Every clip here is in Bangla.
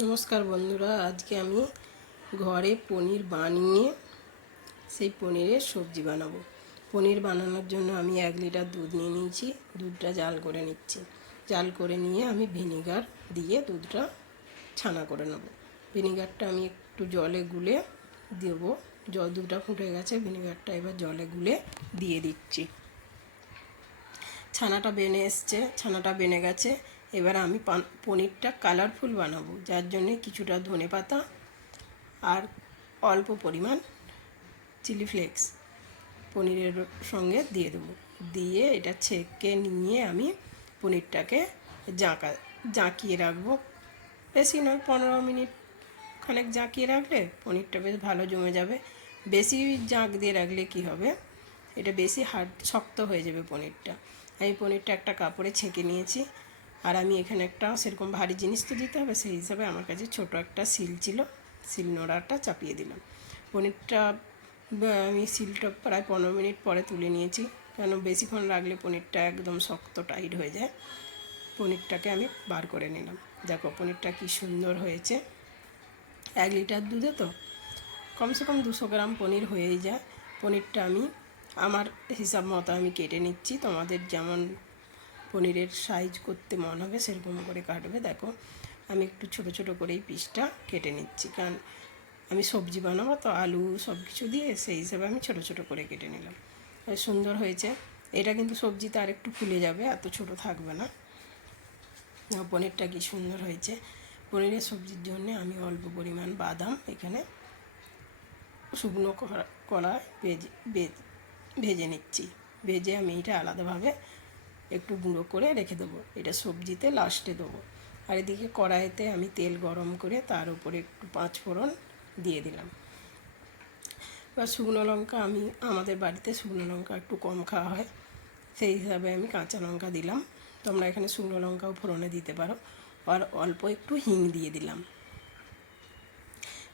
নমস্কার বন্ধুরা, আজকে আমি ঘরে পনির বানিয়ে সেই পনিরের সবজি বানাবো। পনির বানানোর জন্য আমি 1 লিটার দুধ নিয়ে নিয়েছি। দুধটা জাল করে নিচ্ছি। জাল করে নিয়ে আমি ভিনিগার দিয়ে দুধটা ছানা করে নেব। ভিনিগারটা আমি একটু জলে গুলে দেবো। দুধটা ফুটে গেছে, ভিনিগারটা এবার জলে গুলে দিয়ে দিচ্ছি। ছানাটা বেনে এসছে, ছানাটা বেনে গেছে। এবার আমি পনিরটা কালারফুল বানাবো, যার জন্যে কিছুটা ধনেপাতা আর অল্প পরিমাণ চিলি ফ্লেক্স পনিরের সঙ্গে দিয়ে দেবো। দিয়ে এটা ছেঁকে নিয়ে আমি পনিরটাকে জাঁকিয়ে রাখবো। বেশি নয়, 15 মিনিট খানেক জাঁকিয়ে রাখলে পনিরটা বেশ ভালো জমে যাবে। বেশি জাঁক দিয়ে রাখলে কি হবে, এটা বেশি শক্ত হয়ে যাবে পনিরটা। আমি পনিরটা একটা কাপড়ে ছেঁকে নিয়েছি। আর আমি এখানে একটা সেরকম ভারী জিনিস তো দিতে হবে, সেই হিসাবে আমার কাছে ছোট একটা শিল ছিল, শিল নোড়াটা চাপিয়ে দিলাম। পনিরটা আমি শিলটা প্রায় 15 মিনিট পরে তুলে নিয়েছি, কেন বেশিক্ষণ রাখলে পনিরটা একদম শক্ত টাইট হয়ে যায়। পনিরটাকে আমি বার করে নিলাম। দেখো পনিরটা কি সুন্দর হয়েছে। 1 লিটার দুধে তো কমসে কম 200 গ্রাম পনির হয়েই যায়। পনিরটা আমি আমার হিসাব মতো আমি কেটে নিচ্ছি। তোমাদের যেমন পনিরের সাইজ করতে মন হবে সেরকম করে কাটবে। দেখো আমি একটু ছোট ছোট করেই পিসটা কেটে নিচ্ছি, কারণ আমি সবজি বানাবো তো, আলু সব কিছু দিয়ে, সেই হিসাবে আমি ছোট ছোট করে কেটে নিলাম। সুন্দর হয়েছে। এটা কিন্তু সবজিতে আর একটু ফুলে যাবে, এত ছোট থাকবে না। পনিরটা কি সুন্দর হয়েছে। পনিরের সবজির জন্য আমি অল্প পরিমাণ বাদাম এখানে শুকনো কড়ায় ভেজে নিচ্ছি। ভেজে আমি এটা আলাদাভাবে একটু গুঁড়ো করে রেখে দেবো। এটা সবজিতে লাস্টে দেবো। আর এদিকে কড়াইতে আমি তেল গরম করে তার উপরে একটু 5 ফোড়ন দিয়ে দিলাম। এবার শুকনো লঙ্কা, আমি আমাদের বাড়িতে শুকনো লঙ্কা একটু কম খাওয়া হয়, সেই হিসাবে আমি কাঁচা লঙ্কা দিলাম। তোমরা এখানে শুকনো লঙ্কাও ফোড়নে দিতে পারো। আর অল্প একটু হিং দিয়ে দিলাম।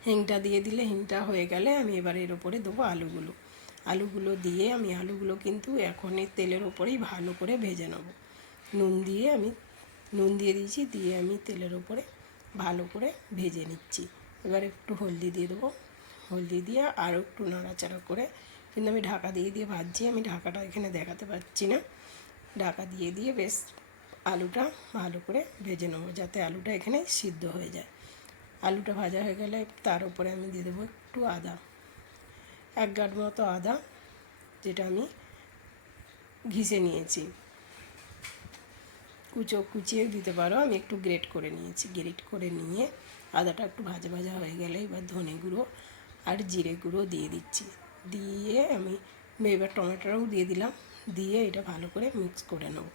হিংটা দিয়ে দিলে, হিংটা হয়ে গেলে আমি এবার এর ওপরে দেবো আলুগুলো দিয়ে আমি আলুগুলো কিন্তু এখনই তেলের ওপরেই ভালো করে ভেজে নেব। নুন দিয়ে দিয়েছি, দিয়ে আমি তেলের ওপরে ভালো করে ভেজে নিচ্ছি। এবার একটু হলদি দিয়ে দেবো। হলদি দিয়ে আরও একটু নাড়াচাড়া করে, কিন্তু আমি ঢাকা দিয়ে ভাজছি, আমি ঢাকাটা এখানে দেখাতে পারছি না। ঢাকা দিয়ে বেশ আলুটা ভালো করে ভেজে নেবো, যাতে আলুটা এখানে সিদ্ধ হয়ে যায়। আলুটা ভাজা হয়ে গেলে তার উপরে আমি দিয়ে দেবো একটু আদা, 1 গাঁট মতো আদা, যেটা আমি ঘিষে নিয়েছি। কুচিয়েও দিতে পারো, আমি একটু গ্রেট করে নিয়েছি। গ্রেট করে নিয়ে আদাটা একটু ভাজা ভাজা হয়ে গেলে এবার ধনে গুঁড়ো আর জিরে গুঁড়ো দিয়ে দিচ্ছি। দিয়ে আমি এবার টমেটোটাও দিয়ে দিলাম। দিয়ে এটা ভালো করে মিক্স করে নেব।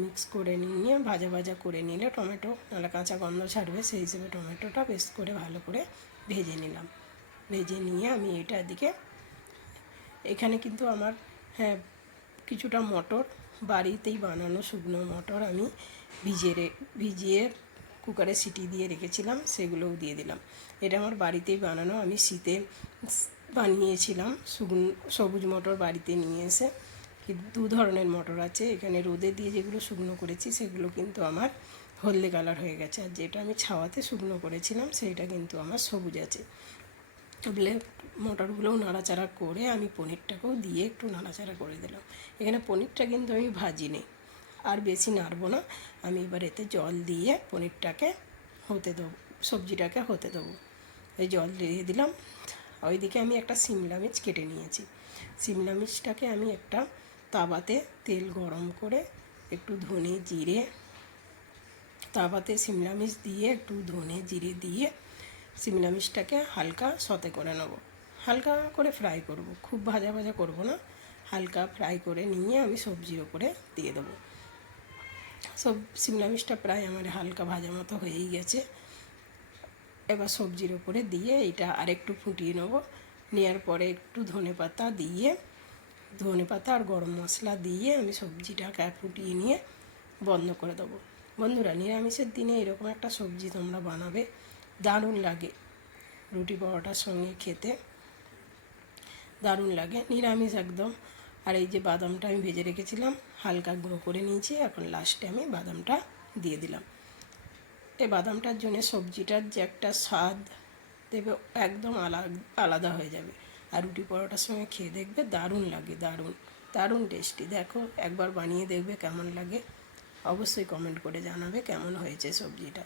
মিক্স করে নিয়ে ভাজা ভাজা করে নিলে টমেটো নাহলে কাঁচা গন্ধ ছাড়বে, সেই হিসেবে টমেটোটা বেশ করে ভালো করে ভেজে নিলাম। ভেজে নিয়ে আমি এখানে কিন্তু আমার কিছুটা মটর বাড়িতেই বানানো শুকনো মটর আমি ভিজিয়ে কুকারে সিটি দিয়ে রেখেছিলাম, সেগুলোও দিয়ে দিলাম। এটা আমার বাড়িতেই বানানো, আমি শীতে বানিয়েছিলাম। সবুজ মটর বাড়িতে নিয়ে এসে, 2 ধরনের মটর আছে এখানে। রোদে দিয়ে যেগুলো শুকনো করেছি সেগুলো কিন্তু আমার হলদে কালার হয়ে গেছে, আর যেটা আমি ছাওয়াতে শুকনো করেছিলাম সেইটা কিন্তু আমার সবুজ আছে। তাহলে মটরগুলোও নাড়াচাড়া করে আমি পনিরটাকেও দিয়ে একটু নাড়াচাড়া করে দিলাম। এখানে পনিরটা কিন্তু আমি ভাজিনি, আর বেশি নাড়বো না। আমি এবার এতে জল দিয়ে পনিরটাকে হতে দেবো, সবজিটাকে হতে দেবো। এই জল দিয়ে দিলাম। ওইদিকে আমি একটা শিমলা মির্চ কেটে নিয়েছি। শিমলা মির্চটাকে আমি একটা তাওয়াতে তেল গরম করে একটু ধনে জিরে, তাওয়াতে শিমলা মির্চ দিয়ে একটু ধনে জিরে দিয়ে শিমলা মির্চটাকে হালকা সতে করে নেব। হালকা করে ফ্রাই করব, খুব ভাজা ভাজা করব না, হালকা ফ্রাই করে নিয়ে আমি সবজির ওপরে দিয়ে দেবো। শিমলা মির্চটা প্রায় আমার হালকা ভাজা মতো হয়েই গেছে। এবার সবজির ওপরে দিয়ে এটা আরেকটু ফুটিয়ে নেব। নেওয়ার পরে একটু ধনেপাতা আর গরম মশলা দিয়ে আমি সবজিটাকে ফুটিয়ে নিয়ে বন্ধ করে দেবো। বন্ধুরা, নিরামিষের দিনে এরকম একটা সবজি তোমরা বানাবে, দারুণ লাগে। রুটি পরোটার সঙ্গে খেতে দারুণ লাগে, নিরামিষ একদম। আর এই যে বাদামটা আমি ভেজে রেখেছিলাম, হালকা গুঁড়ো করে নিয়েছি, এখন লাস্টে আমি বাদামটা দিয়ে দিলাম। এই বাদামটার জন্য সবজিটার যে একটা স্বাদ দেবে একদম আলাদা হয়ে যাবে। আর রুটি পরোটার সঙ্গে খেয়ে দেখবে দারুণ লাগে, দারুণ দারুণ টেস্টি। দেখো একবার বানিয়ে দেখবে কেমন লাগে, অবশ্যই কমেন্ট করে জানাবে কেমন হয়েছে সবজিটা।